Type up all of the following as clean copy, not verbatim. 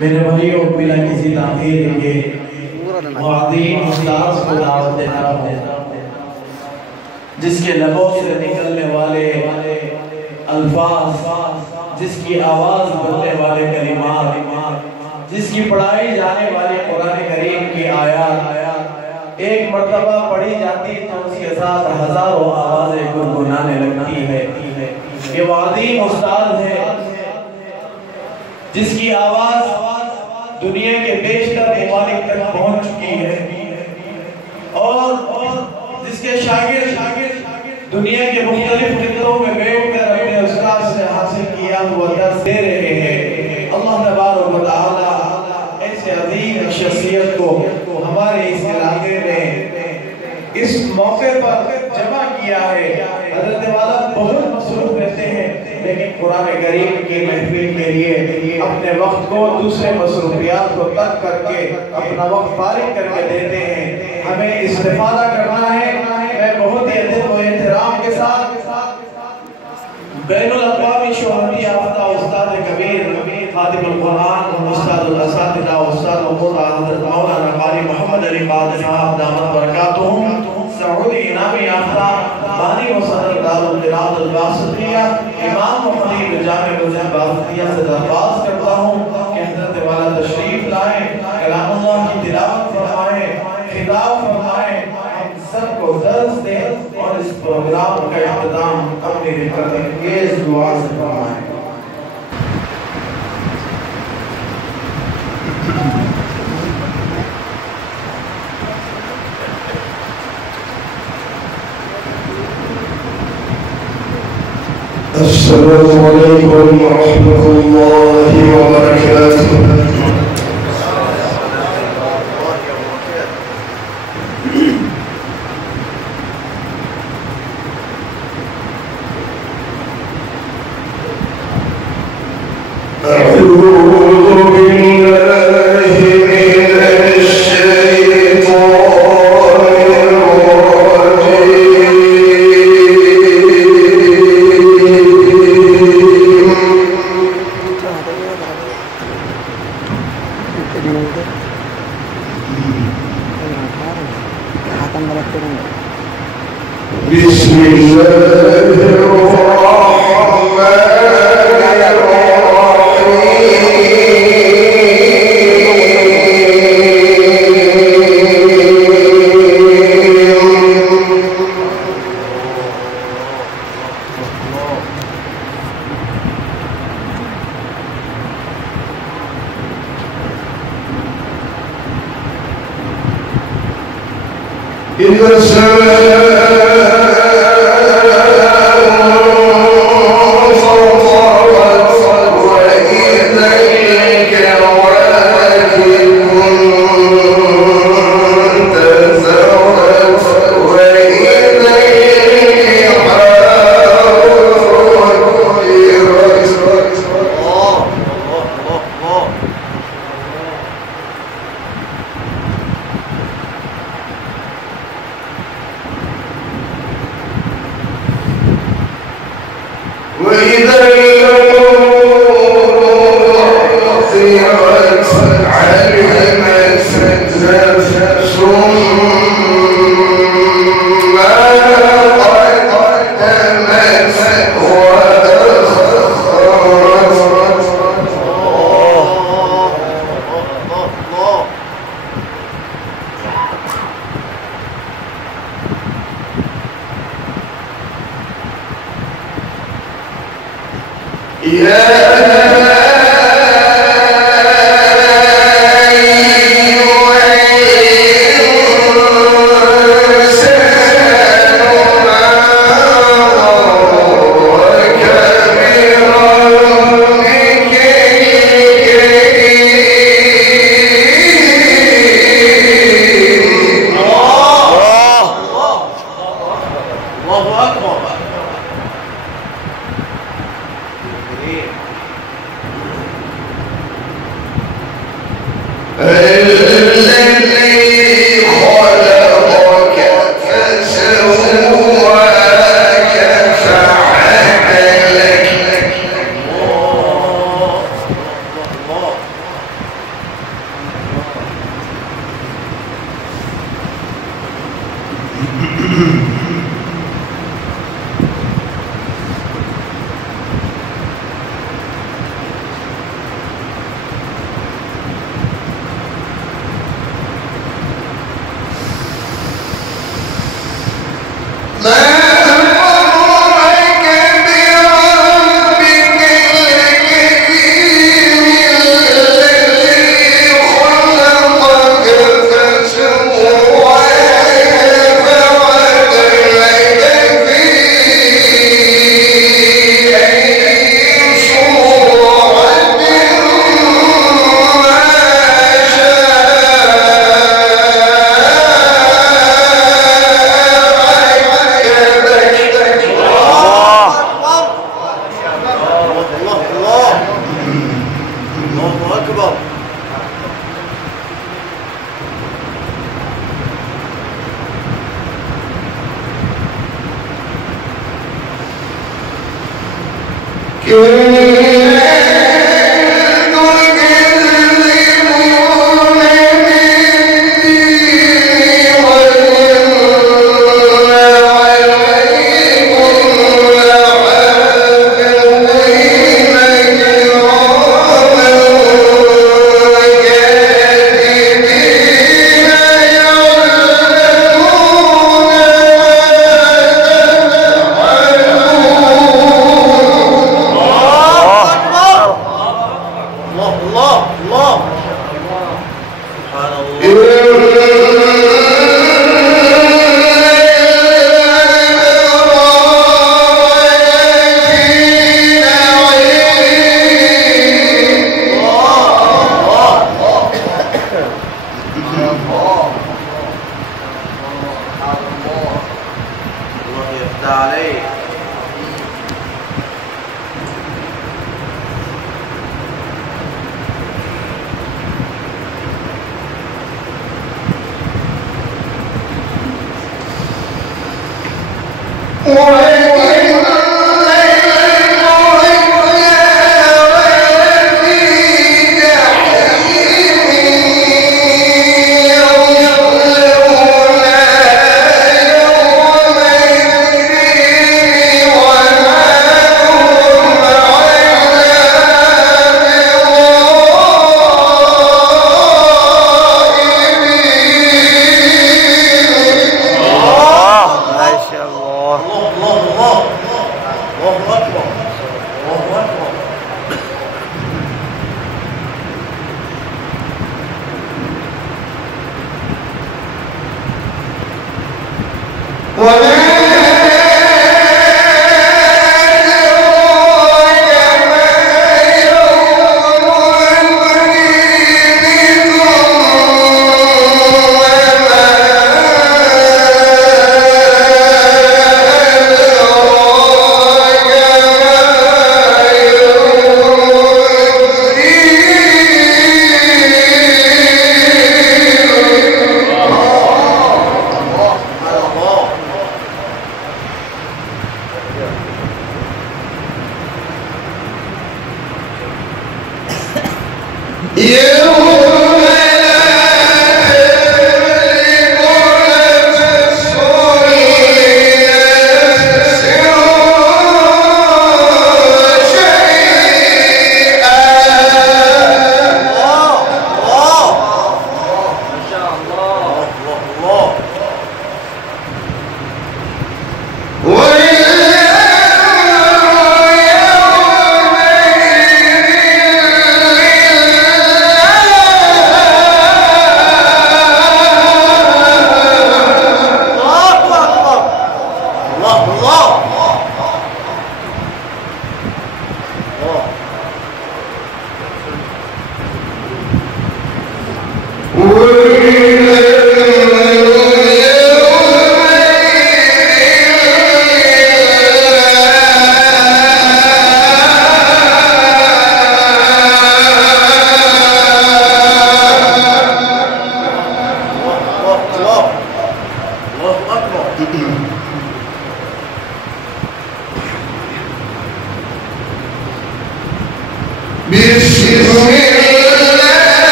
میرے بھائیوں بلا کسی تاخیر کے معظم استاذ کو دعوت دیتا ہوں، جس کے لبوں سے نکلنے والے الفاظ، جس کی آواز بننے والے کلمات، جس کی پڑھائی جانے والی قرآن کریم کی آیات ایک مرتبہ پڑھی جاتی تو اس کے ساتھ ہزاروں آوازیں گنگنانے لگتی ہے۔ یہ وہ عظیم استاد ہے جس کی آواز دنیا کے بیشتر ممالک تک پہنچ چکی ہے، اور جس کے شاگرد دنیا کے مختلف خطوں میں بیٹھ کر اپنے استاد سے حاصل کیا ہوا درس دے رہے ہیں۔ اللہ تبارک و تعالی ایسے عظیم شخصیت کو ہمارے اس علاقے میں اس موقع پر جمع کیا ہے۔ حضرت والا بہت مصروف رہتے ہیں، لیکن قرآن کریم کی محفل کے لیے اپنے وقت کو دوسرے مصروفیات کو ترک کر کے اپنا وقت فارغ کر کے دیتے ہیں۔ ہمیں استفادہ کرنا ہے۔ میں بہت ہی ادب و احترام کے ساتھ بین الاقوامی شہرت یافتہ استاد کبیر خاتم القرآن استاد الاساتذہ استاذ قرہ حضرت مولانا قاری محمد علی قادری صاحب دامت برکاتہم، سعودی انعام یافتہ بانی و صدر دارل قرآن الباسطیہ امام مہدی جامع مسجد باسطیہ سے درخواست کرتا ہوں کہ حضرت والا تشریف لائیں، کلام اللہ کی تلاوت فرمائیں، خطاب فرمائیں، ہم سب کو درس دیں اور اس پروگرام کا اختتام اپنی رکعت انگیز دعا سے فرمائیں۔ السلام علیکم ورحمۃ اللہ وبرکاتہ۔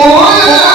قل